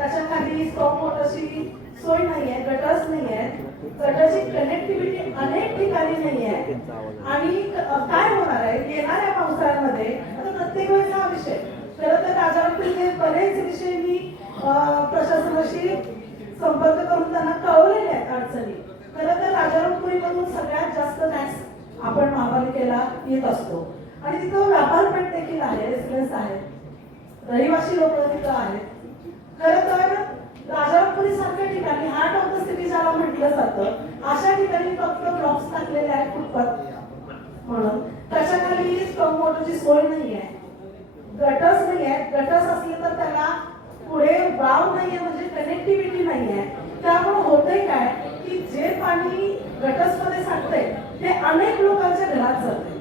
त्याच्या खाली स्टॉप वॉटरची सोय नाही आहे, गटर्स नाही आहेत, गटरची कनेक्टिव्हिटी अनेक ठिकाणी नाही आहे. आणि काय होणार आहे येणाऱ्या पावसाळ्यामध्ये? आता प्रत्येक वेळेस हा विषय खरं तर राजारामपुरीचे बरेच विषय मी प्रशासनाशी संपर्क करून त्यांना कळवलेले आहेत अडचणी. खरं तर राजारामपुरीमधून सगळ्यात जास्त टॅक्स आपण महापालिकेला येत असतो आणि तिथं व्यापारपेठ देखील आहे, रेसिडेन्स आहेत, रहिवासी लोक तिथं आहेत. खरं तर राजारामपुरी सारख्या ठिकाणी हार्ट ऑफ द सिटी ज्याला म्हटलं जातं अशा ठिकाणी फक्त ब्लॉक्स टाकलेले आहेत फुटपाथ म्हणून. त्याच्या खाली स्टॉप वॉटरची सोय नाही आहे, गटर्स नाही आहेत. गटर्स असले तर त्याला पुढे वाव नाहीये म्हणजे कनेक्टिव्हिटी नाही आहे. त्यामुळे होतंय काय की जे पाणी गटर्स मध्ये साठतंय ते अनेक लोकांच्या घरात जाते.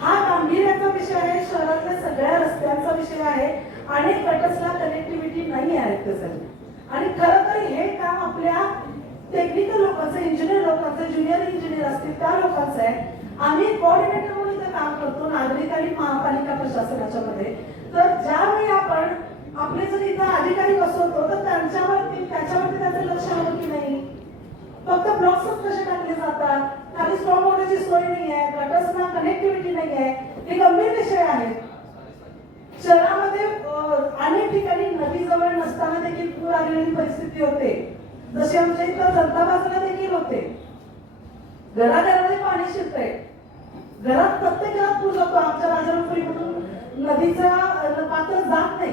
हा गांभीर्याचा विषय आहे, शहरातल्या सगळ्या रस्त्यांचा विषय आहे. अनेक गटर्सला कनेक्टिव्हिटी नाही आहे त्यासाठी. आणि खरं तर हे काम आपल्या टेक्निकल लोकांचं, इंजिनियर लोकांचं, ज्युनियर इंजिनियर असतील त्या लोकांचं आहे. आम्ही कोऑर्डिनेटर म्हणून इथं काम करतो नागरिक आणि महापालिका प्रशासनाच्या मध्ये. तर ज्यावेळी आपण आपले जर इथं अधिकारी बसवतो तर त्याच्यावरती त्याचं लक्ष हवं की नाही. फक्त ब्लॉक्सच कसे टाकले जातात, खाली स्टॉप वॉटरची सोय नाही आहे, गटर्सना कनेक्टिव्हिटी नाही आहे, हे गंभीर विषय आहेत. शहरामध्ये अनेक ठिकाणी नदी जवळ नसताना देखील पूर आलेली परिस्थिती होते, जसे आमच्या इथं जनता बाजूला देखील होते. घराघरामध्ये पाणी शिरतंय, घरात प्रत्येक घरात पूर जातो. आमच्या राजारामपुरीमधून नदीचा पात्र जात नाही.